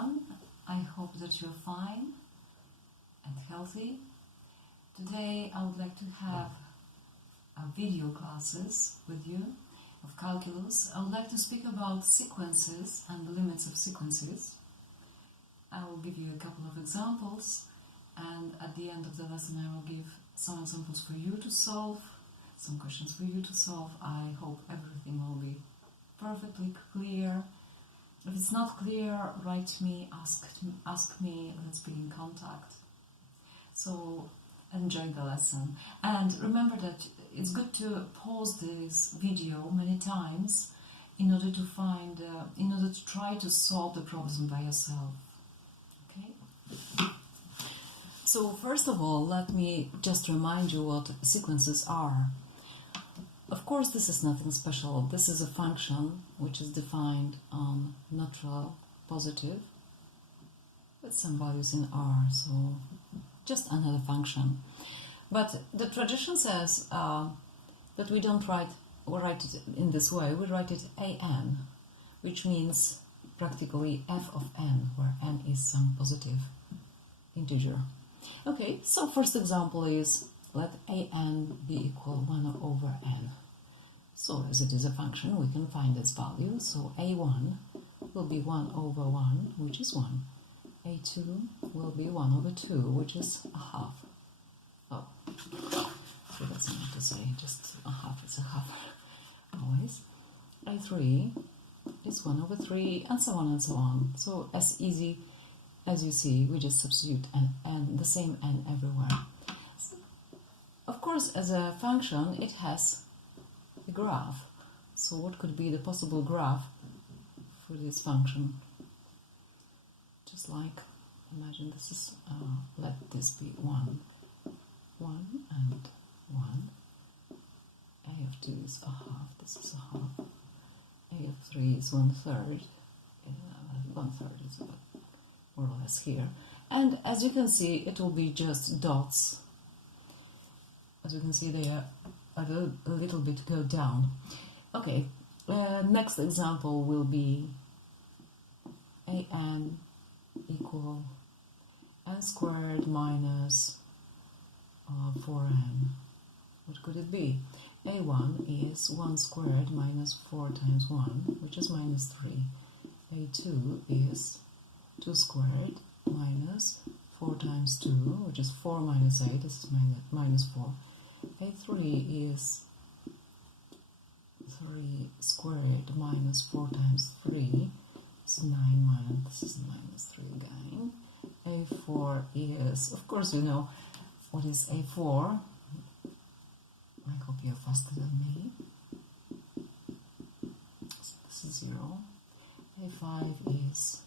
everyone. I hope that you're fine and healthy. Today I would like to have video classes with you of calculus. I would like to speak about sequences and the limits of sequences. I will give you a couple of examples, and at the end of the lesson I will give some examples for you to solve, some questions for you to solve. I hope everything will be perfectly clear. If it's not clear, write me, ask me, let's be in contact. So enjoy the lesson. And remember that it's good to pause this video many times in order to try to solve the problem by yourself. Okay? So first of all, let me just remind you what sequences are. Of course, this is nothing special. This is a function which is defined on natural positive with some values in R, so just another function. But the tradition says that we don't write it in this way. We write it an, which means practically f of n, where n is some positive integer. Okay, so first example is let an be equal 1 over n. So as it is a function, we can find its value. So a1 will be 1 over 1, which is 1. a2 will be 1 over 2, which is a half. Oh, so that's enough to say, just a half is a half, always. a3 is 1 over 3, and so on and so on. So as easy as you see, we just substitute n, the same n everywhere. So, of course, as a function, it has a graph. So what could be the possible graph for this function? Just like, imagine this is, let this be 1, 1 and 1. A of 2 is a half, this is a half. A of 3 is 1/3. 1/3 is about more or less here. And as you can see, it will be just dots. As you can see, they are a little bit go down. Okay, next example will be an equal n squared minus 4n. What could it be? a1 is 1 squared minus 4 times 1, which is minus 3. a2 is 2 squared minus 4 times 2, which is 4 minus 8, this is minus 4. a3 is 3 squared minus 4 times 3, it's 9 minus, this is minus 3 again. a4 is, of course you know what is a4, I hope you're faster than me. This is 0. a5 is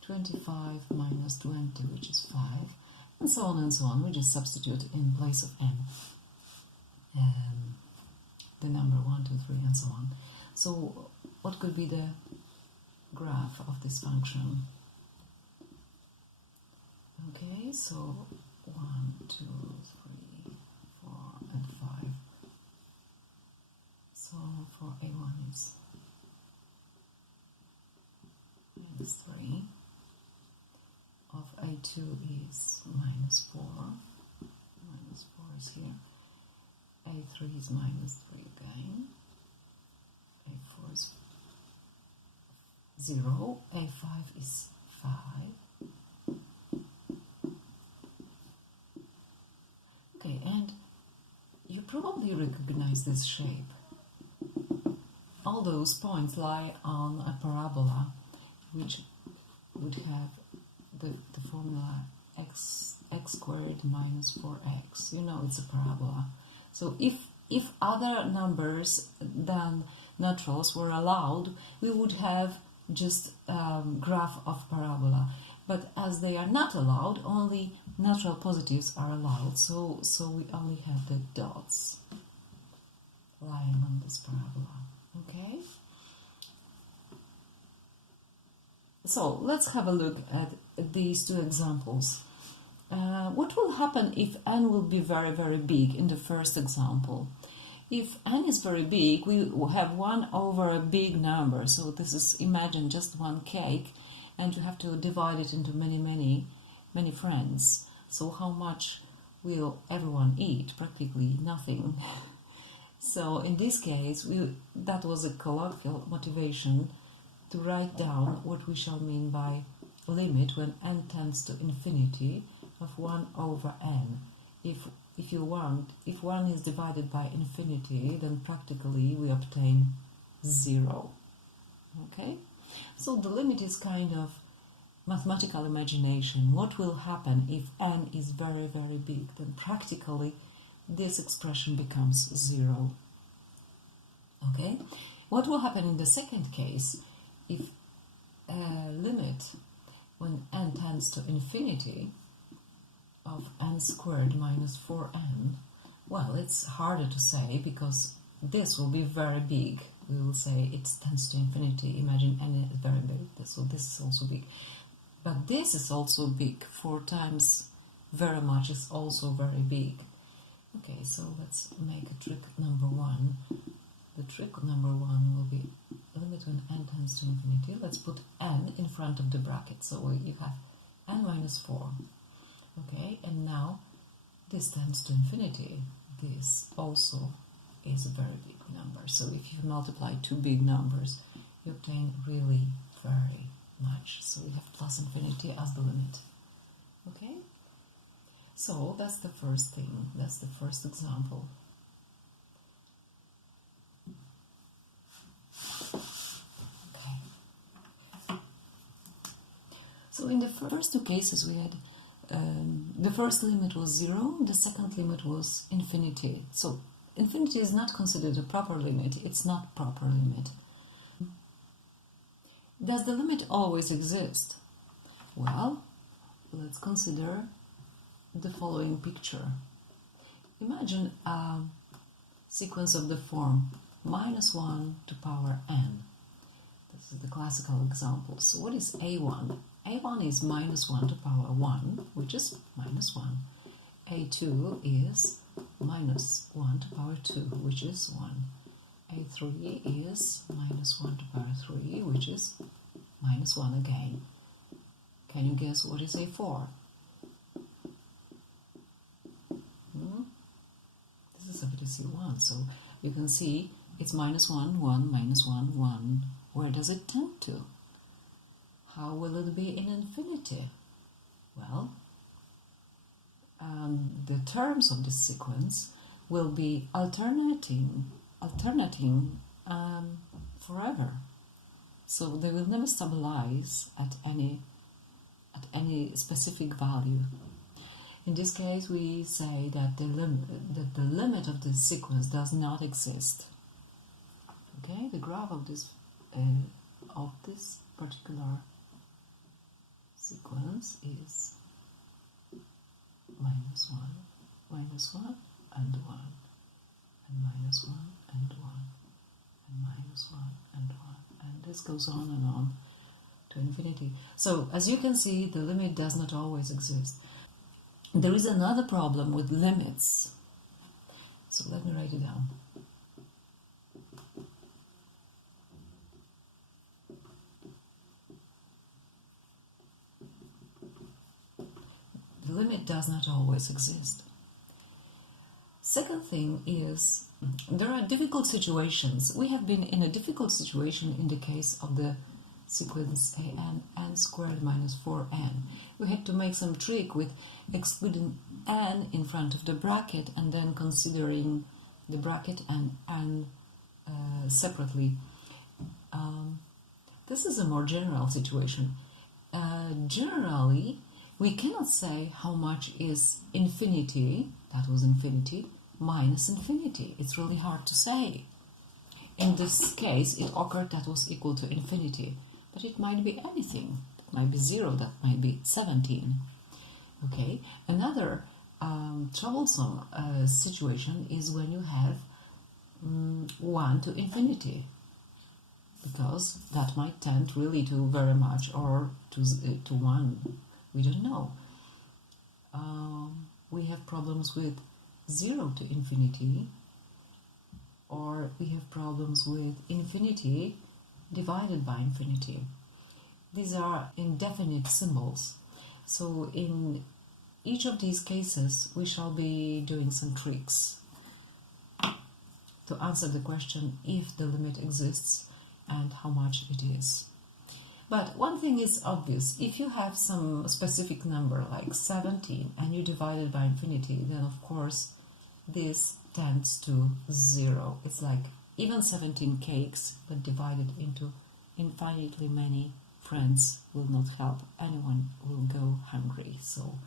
25 minus 20, which is 5, and so on and so on. We just substitute in place of n the number 1, 2, 3, and so on. So what could be the graph of this function? Okay, so 1, 2, 3, 4, and 5. So for a1 is minus 3. Of a2 is minus 4. Minus 4 is here. a3 is minus 3 again. a4 is 0. a5 is 5. Okay, and you probably recognize this shape. All those points lie on a parabola, which would have the formula x squared minus 4x. You know it's a parabola. So if other numbers than naturals were allowed, we would have just graph of parabola. But as they are not allowed, only natural positives are allowed. So we only have the dots lying on this parabola. Okay? So let's have a look at these two examples. What will happen if n will be very, very big in the first example? If n is very big, we will have 1 over a big number. So this is, imagine just one cake, and you have to divide it into many friends. So how much will everyone eat? Practically nothing. So in this case, that was a colloquial motivation to write down what we shall mean by limit when n tends to infinity of 1 over n. If 1 is divided by infinity, then practically we obtain 0. Okay? So the limit is kind of mathematical imagination. What will happen if n is very, very big? Then practically this expression becomes 0. Okay? What will happen in the second case if limit when n tends to infinity of n squared minus 4n? Well, it's harder to say because this will be very big. We will say it tends to infinity. Imagine n is very big, so this is also big. But this is also big. 4 times very much is also very big. Okay, so let's make a trick number 1. The trick number 1 will be limit when n tends to infinity. Let's put n in front of the bracket. So you have n minus 4. Okay, and now this tends to infinity. This also is a very big number. So if you multiply two big numbers, you obtain really very much. So we have plus infinity as the limit. Okay? So that's the first thing. That's the first example. Okay. So in the first two cases we had the first limit was 0, the second limit was infinity. So infinity is not considered a proper limit, it's not proper limit. Does the limit always exist? Well, let's consider the following picture. Imagine a sequence of the form minus 1 to power n. This is the classical example. So what is a1? a1 is minus 1 to power 1, which is minus 1. a2 is minus 1 to power 2, which is 1. a3 is minus 1 to power 3, which is minus 1 again. Can you guess what is a4? This is ABC1, so you can see it's minus 1, 1, minus 1, 1. Where does it tend to? How will it be in infinity? Well, the terms of this sequence will be alternating forever. So they will never stabilize at any specific value. In this case, we say that the limit of this sequence does not exist. Okay, the graph of this particular sequence is minus 1, minus 1, and 1, and minus 1, and 1, and minus 1, and 1, and this goes on and on to infinity. So, as you can see, the limit does not always exist. There is another problem with limits. So let me write it down. The limit does not always exist. Second thing is, there are difficult situations. We have been in a difficult situation in the case of the sequence n squared minus 4n. We had to make some trick with excluding n in front of the bracket and then considering the bracket and n separately. This is a more general situation. Generally, we cannot say how much is infinity, that was infinity, minus infinity. It's really hard to say. In this case, it occurred that was equal to infinity. But it might be anything. It might be 0, that might be 17. Okay. Another troublesome situation is when you have 1 to infinity, because that might tend really to very much or to 1. We don't know. We have problems with 0 to infinity, or we have problems with infinity divided by infinity. these are indefinite symbols. So in each of these cases, we shall be doing some tricks to answer the question if the limit exists and how much it is. But one thing is obvious: if you have some specific number like 17 and you divide it by infinity, then of course this tends to 0. It's like even 17 cakes, but divided into infinitely many friends will not help. Anyone will go hungry. So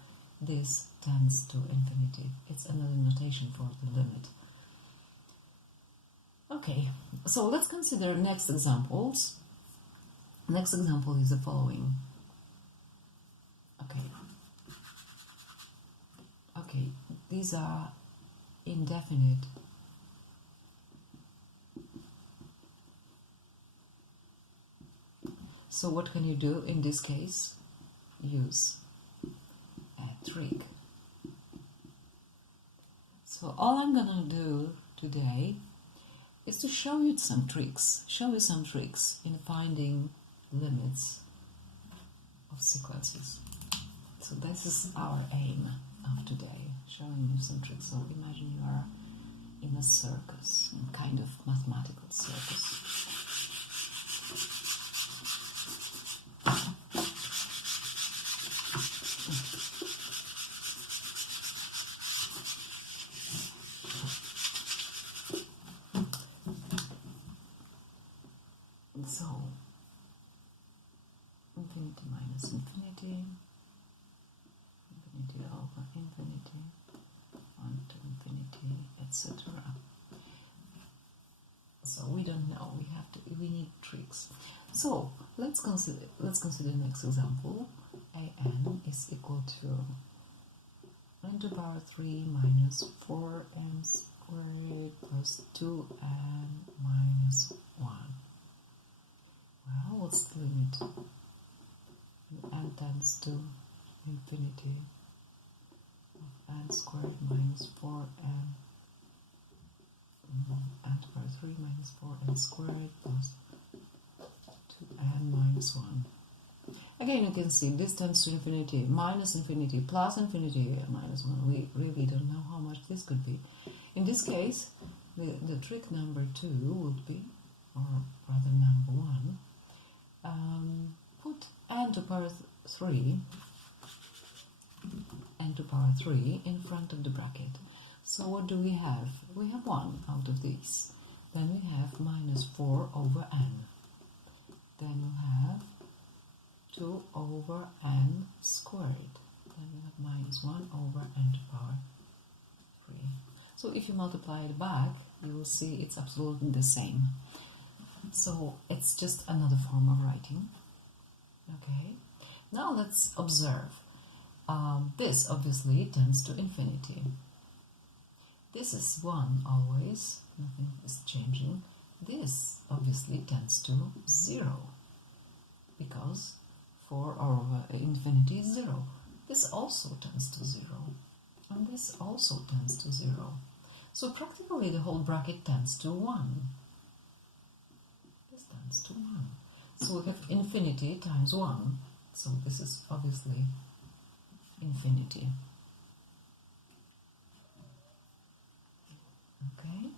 this tends to infinity. It's another notation for the limit. Okay, so let's consider next examples. Next example is the following. Okay, these are indefinite. So what can you do in this case? Use a trick. So all I'm gonna do today is to show you some tricks. In finding limits of sequences. So this is our aim of today, showing you some tricks. So imagine you are in a circus, a kind of mathematical circus. So, infinity minus infinity, infinity over infinity, 1 to infinity, etc. So we don't know. We need tricks. So let's consider next example. An is equal to n to the power 3 minus 4n squared plus 2n minus 1. Well, what's the limit? N tends to infinity of n squared minus 4n n to the power 3 minus 4n squared plus 2n minus 1. Again, you can see this tends to infinity, minus infinity, plus infinity, minus 1. We really don't know how much this could be. In this case, the trick number 2 would be, or rather number 1, put n to the power 3 in front of the bracket. So what do we have? We have 1 out of these. Then we have minus 4 over n. Then we have 2 over n squared. Then we have minus 1 over n to the power 3. So if you multiply it back, you will see it's absolutely the same. So it's just another form of writing. Okay. Now let's observe. This obviously tends to infinity. This is 1 always. Nothing is changing. This obviously tends to 0 because 4 over infinity is 0. This also tends to 0, and this also tends to 0. So practically the whole bracket tends to 1. This tends to 1. So we have infinity times 1. So this is obviously infinity. Okay.